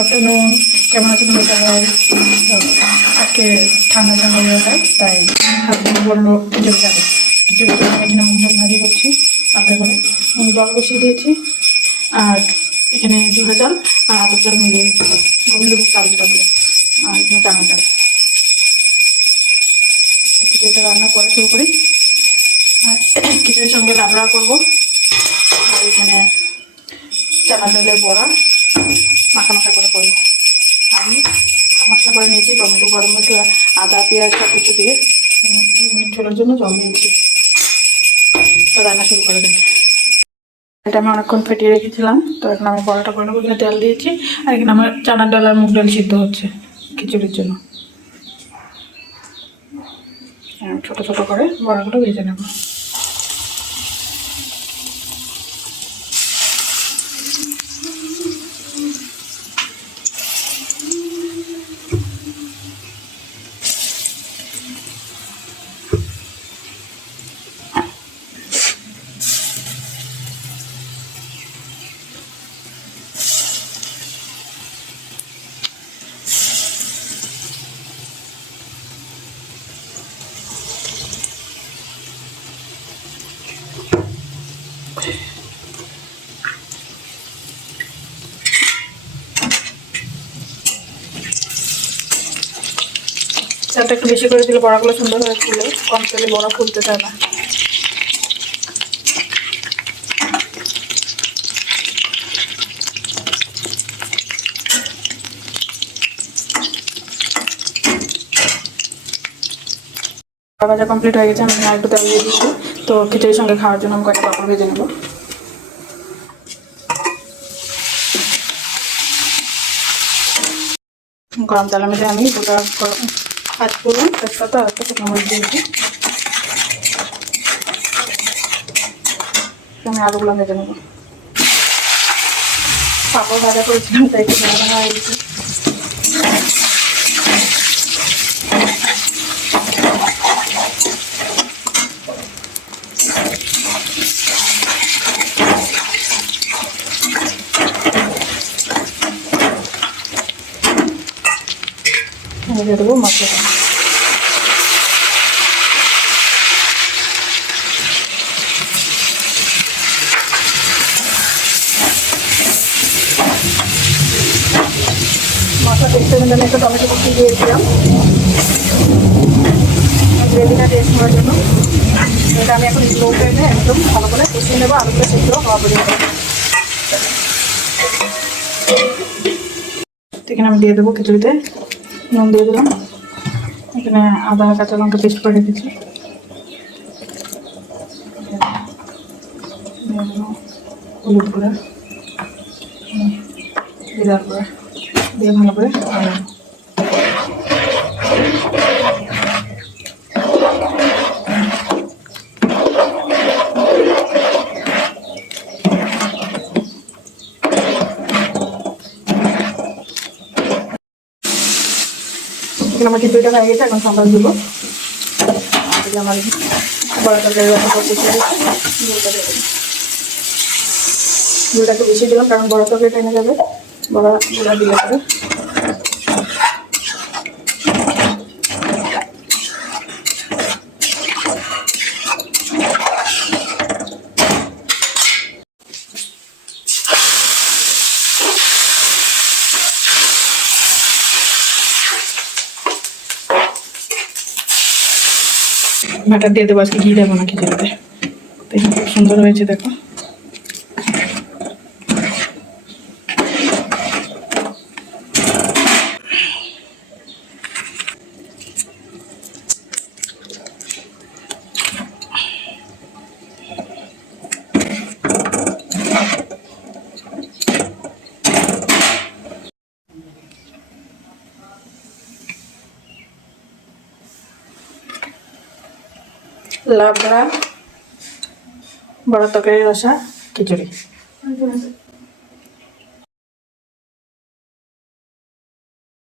Afternoon, কেমন আছেন সবাই? তো আজকে ঠান্ডা ঠান্ডা ওয়েদার, তাই হাজবেন্ড বললো খিচুড়ি খাবে। খিচুড়ি এখানে মুগ ডাল ভাজি করছি হালকা করে, জল বসিয়ে দিয়েছি। আর এখানে জোড়া চাল আর আতপ চাল মিলিয়ে গোবিন্দভোগ চাল যেটা বলে, আর এখানে চানা চাল। খিচুড়িটা রান্না করা শুরু করি। আর খিচুড়ির সঙ্গে লাবড়া করবো। আর এখানে চানা ডালের বড়া মাখা মাখা করে করবো। আমি মশলা করে নিয়েছি, টমেটো, গরম মশলা, আদা, পেঁয়াজ সব কিছু দিয়ে ঝোলের জন্য জল দিয়েছি। তো রান্না শুরু করে দেন। এটা আমি অনেকক্ষণ ফেটিয়ে রেখেছিলাম। তো এখন আমি বড়াটা করে নেবো। এখানে তেল দিয়েছি, আর এখানে আমার চানার ডাল আর মুগ ডাল সিদ্ধ হচ্ছে খিচুড়ির জন্য। ছোটো ছোটো করে বড়াগুলো ভেজে নেব। তেলটা একটু বেশি করে দিলে বড়াগুলো সুন্দর হয়ে ফুলে, কম তেলে বড়া ফুলতে চায় না। ভাজা কমপ্লিট হয়ে গেছে। আমি আর একটু তেল দিয়ে দিচ্ছি। তো খিচুড়ির সঙ্গে খাওয়ার জন্য আমি কয়েকটা পাপড় ভেজে নেবো। গরম তেলের মধ্যে আমি গোটা কাজ করলাম, তেজপাতা আর একটা শুকনো মরিচ দিয়েছি। আমি আলুগুলো ভেজে নেবো। পাপড় ভাজা করেছিলাম, তাই একটু ভাজা হয়ে গেছে। দিয়ে দেবো মশলাটা। মশলা টেস্টের জন্য একটু টমেটো কুচি দিয়েছিলাম গ্রেভিটা টেস্ট করার জন্য। এটা আমি এখন স্লো ফ্লেমে একদম ভালো করে কষিয়ে নেবো। আলুগুলো সেদ্ধ হওয়া পর্যন্ত। এখানে আমি দিয়ে দেবো খিচুড়িতে নুন দিয়ে দিলাম। এখানে আদা কাঁচা লঙ্কা পেস্ট করে রেখেছি। হলুদ গুঁড়া, জিরার গুঁড়া দিয়ে ভালো করে আমার খিচুড়িটা হয়ে গেছে। এখন সাম্বার দেবো। আমার বড়া তরকারি ঝোলটা একটু বেশি দিলাম, কারণ বড়া তরকারি টেনে যাবে বড়া দিলে পরে। বাটার দিয়ে দেবো, আজকে ঘি দেবো না খিচুড়িতে। খুব সুন্দর হয়েছে দেখো। লাবড়া, বড়া তরকারি, রসা, খিচুড়ি।